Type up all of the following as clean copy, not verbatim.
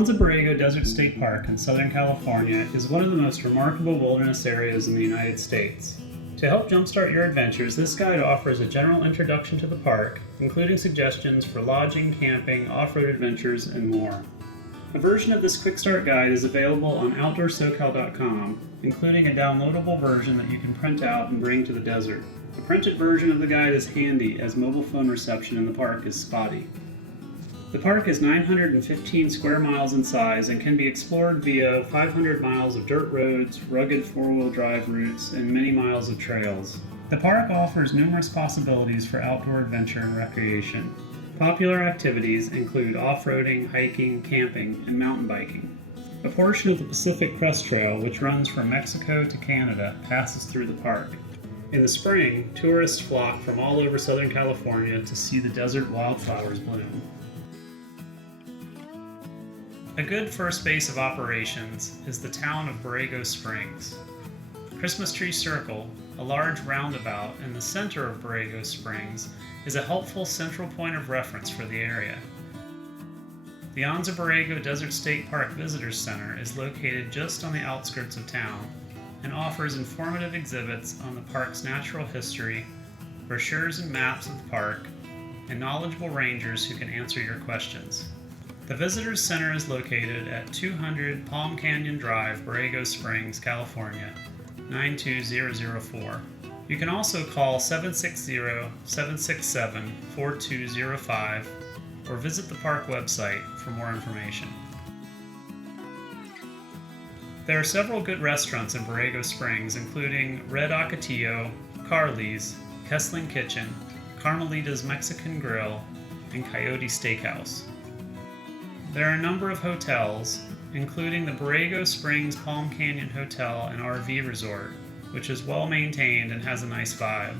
Anza Borrego Desert State Park in Southern California is one of the most remarkable wilderness areas in the United States. To help jumpstart your adventures, this guide offers a general introduction to the park, including suggestions for lodging, camping, off-road adventures, and more. A version of this quick start guide is available on OutdoorSoCal.com, including a downloadable version that you can print out and bring to the desert. The printed version of the guide is handy as mobile phone reception in the park is spotty. The park is 915 square miles in size and can be explored via 500 miles of dirt roads, rugged four-wheel drive routes, and many miles of trails. The park offers numerous possibilities for outdoor adventure and recreation. Popular activities include off-roading, hiking, camping, and mountain biking. A portion of the Pacific Crest Trail, which runs from Mexico to Canada, passes through the park. In the spring, tourists flock from all over Southern California to see the desert wildflowers bloom. A good first base of operations is the town of Borrego Springs. Christmas Tree Circle, a large roundabout in the center of Borrego Springs, is a helpful central point of reference for the area. The Anza Borrego Desert State Park Visitors Center is located just on the outskirts of town and offers informative exhibits on the park's natural history, brochures and maps of the park, and knowledgeable rangers who can answer your questions. The Visitors Center is located at 200 Palm Canyon Drive, Borrego Springs, California, 92004. You can also call 760-767-4205 or visit the park website for more information. There are several good restaurants in Borrego Springs, including Red Ocotillo, Carly's, Kessling Kitchen, Carmelita's Mexican Grill, and Coyote Steakhouse. There are a number of hotels, including the Borrego Springs Palm Canyon Hotel and RV Resort, which is well maintained and has a nice vibe.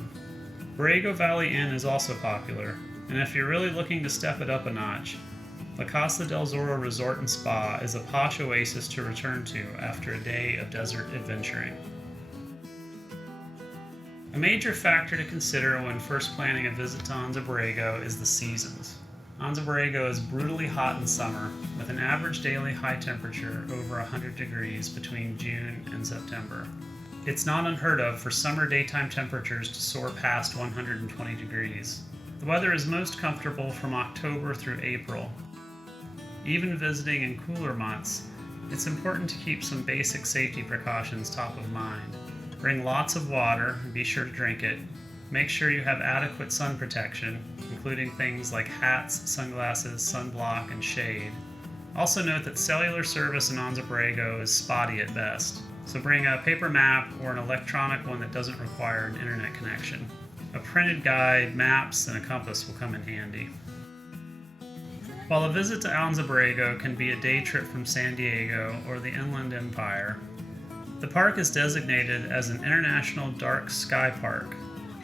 Borrego Valley Inn is also popular, and if you're really looking to step it up a notch, La Casa del Zorro Resort and Spa is a posh oasis to return to after a day of desert adventuring. A major factor to consider when first planning a visit to Anza Borrego is the seasons. Anza Borrego is brutally hot in summer, with an average daily high temperature over 100 degrees between June and September. It's not unheard of for summer daytime temperatures to soar past 120 degrees. The weather is most comfortable from October through April. Even visiting in cooler months, it's important to keep some basic safety precautions top of mind. Bring lots of water and be sure to drink it. Make sure you have adequate sun protection, including things like hats, sunglasses, sunblock, and shade. Also note that cellular service in Anza Borrego is spotty at best, so bring a paper map or an electronic one that doesn't require an internet connection. A printed guide, maps, and a compass will come in handy. While a visit to Anza Borrego can be a day trip from San Diego or the Inland Empire, the park is designated as an International Dark Sky Park,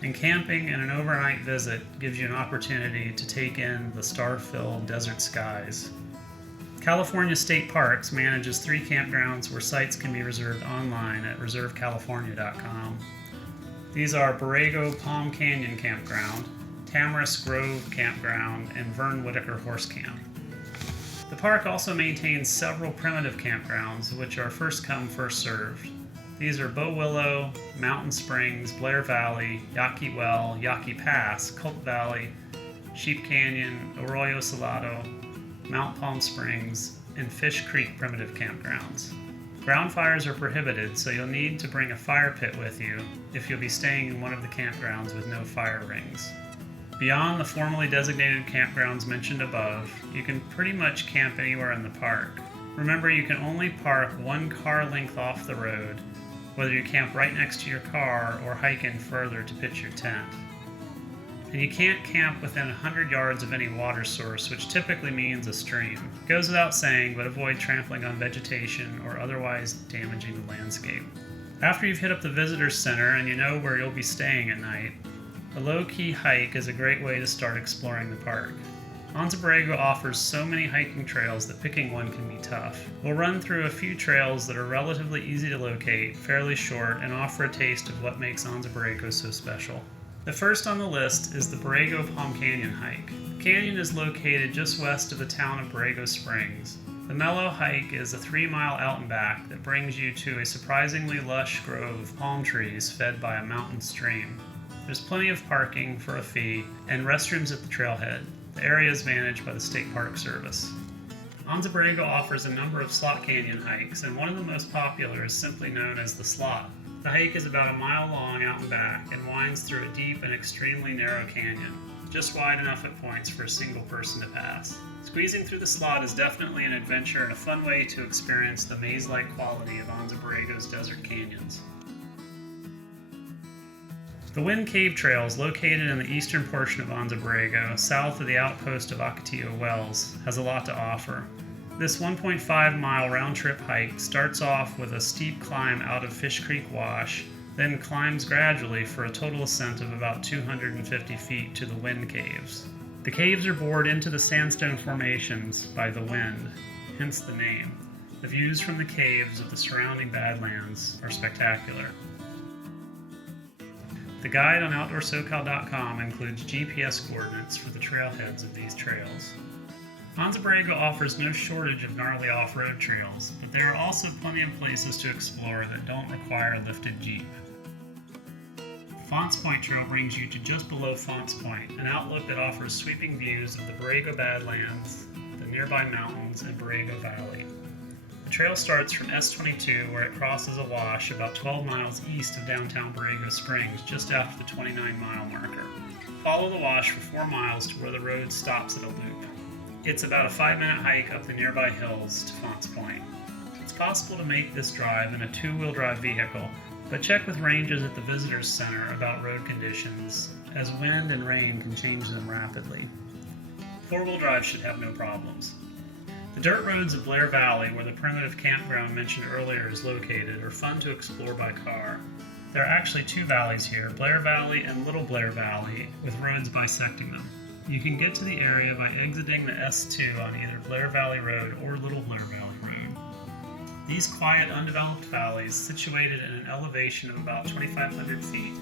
and camping and an overnight visit gives you an opportunity to take in the star-filled desert skies. California State Parks manages 3 campgrounds where sites can be reserved online at reservecalifornia.com. These are Borrego Palm Canyon Campground, Tamarisk Grove Campground, and Vern Whitaker Horse Camp. The park also maintains several primitive campgrounds, which are first come, first served. These are Bow Willow, Mountain Springs, Blair Valley, Yaqui Well, Yaqui Pass, Cult Valley, Sheep Canyon, Arroyo Salado, Mount Palm Springs, and Fish Creek primitive campgrounds. Ground fires are prohibited, so you'll need to bring a fire pit with you if you'll be staying in one of the campgrounds with no fire rings. Beyond the formally designated campgrounds mentioned above, you can pretty much camp anywhere in the park. Remember, you can only park 1 car length off the road, whether you camp right next to your car or hike in further to pitch your tent. And you can't camp within 100 yards of any water source, which typically means a stream. It goes without saying, but avoid trampling on vegetation or otherwise damaging the landscape. After you've hit up the visitor center and you know where you'll be staying at night, a low-key hike is a great way to start exploring the park. Anza Borrego offers so many hiking trails that picking one can be tough. We'll run through a few trails that are relatively easy to locate, fairly short, and offer a taste of what makes Anza Borrego so special. The first on the list is the Borrego Palm Canyon hike. The canyon is located just west of the town of Borrego Springs. The Mellow Hike is a 3-mile out and back that brings you to a surprisingly lush grove of palm trees fed by a mountain stream. There's plenty of parking for a fee and restrooms at the trailhead. The area is managed by the State Park Service. Anza Borrego offers a number of slot canyon hikes, and one of the most popular is simply known as the Slot. The hike is about a mile long out and back and winds through a deep and extremely narrow canyon, just wide enough at points for a single person to pass. Squeezing through the Slot is definitely an adventure and a fun way to experience the maze-like quality of Anza Borrego's desert canyons. The Wind Cave Trail is located in the eastern portion of Anza Borrego, south of the outpost of Ocotillo Wells, has a lot to offer. This 1.5-mile round-trip hike starts off with a steep climb out of Fish Creek Wash, then climbs gradually for a total ascent of about 250 feet to the Wind Caves. The caves are bored into the sandstone formations by the wind, hence the name. The views from the caves of the surrounding Badlands are spectacular. The guide on OutdoorSoCal.com includes GPS coordinates for the trailheads of these trails. Anza Borrego offers no shortage of gnarly off-road trails, but there are also plenty of places to explore that don't require a lifted Jeep. Fonts Point Trail brings you to just below Fonts Point, an outlook that offers sweeping views of the Borrego Badlands, the nearby mountains, and Borrego Valley. The trail starts from S22, where it crosses a wash about 12 miles east of downtown Borrego Springs, just after the 29-mile marker. Follow the wash for 4 miles to where the road stops at a loop. It's about a 5-minute hike up the nearby hills to Fonts Point. It's possible to make this drive in a 2-wheel drive vehicle, but check with rangers at the Visitors Center about road conditions, as wind and rain can change them rapidly. 4-wheel drive should have no problems. The dirt roads of Blair Valley, where the primitive campground mentioned earlier is located, are fun to explore by car. There are actually 2 valleys here, Blair Valley and Little Blair Valley, with roads bisecting them. You can get to the area by exiting the S2 on either Blair Valley Road or Little Blair Valley Road. These quiet, undeveloped valleys, situated at an elevation of about 2,500 feet,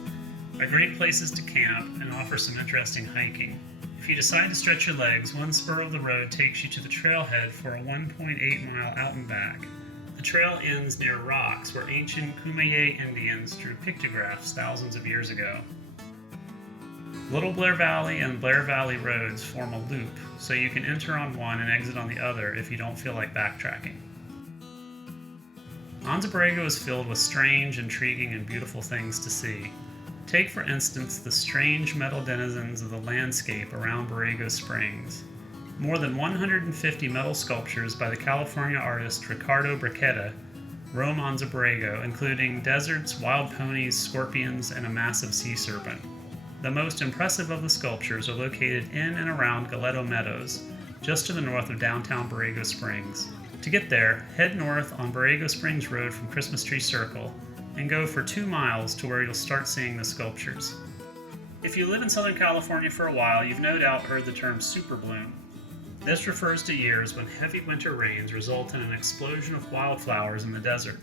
are great places to camp and offer some interesting hiking. If you decide to stretch your legs, one spur of the road takes you to the trailhead for a 1.8-mile out and back. The trail ends near rocks where ancient Kumeyaay Indians drew pictographs thousands of years ago. Little Blair Valley and Blair Valley roads form a loop, so you can enter on one and exit on the other if you don't feel like backtracking. Anza Borrego is filled with strange, intriguing, and beautiful things to see. Take, for instance, the strange metal denizens of the landscape around Borrego Springs. More than 150 metal sculptures by the California artist Ricardo Brega roam Anza Borrego, including deserts, wild ponies, scorpions, and a massive sea serpent. The most impressive of the sculptures are located in and around Galeto Meadows, just to the north of downtown Borrego Springs. To get there, head north on Borrego Springs Road from Christmas Tree Circle and go for 2 miles to where you'll start seeing the sculptures. If you live in Southern California for a while, you've no doubt heard the term super bloom. This refers to years when heavy winter rains result in an explosion of wildflowers in the desert.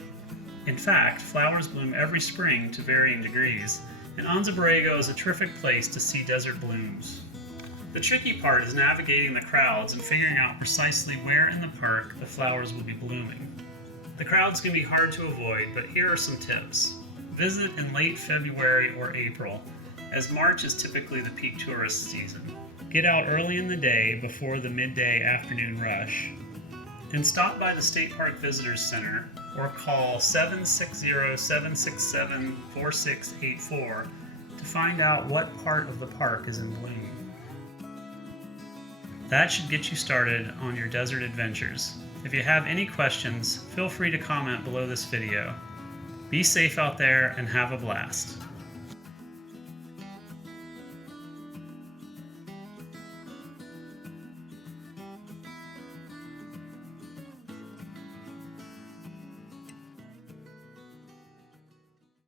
In fact, flowers bloom every spring to varying degrees, and Anza Borrego is a terrific place to see desert blooms. The tricky part is navigating the crowds and figuring out precisely where in the park the flowers will be blooming. The crowds can be hard to avoid, but here are some tips. Visit in late February or April, as March is typically the peak tourist season. Get out early in the day before the midday afternoon rush, and stop by the State Park Visitors Center or call 760-767-4684 to find out what part of the park is in bloom. That should get you started on your desert adventures. If you have any questions, feel free to comment below this video. Be safe out there and have a blast.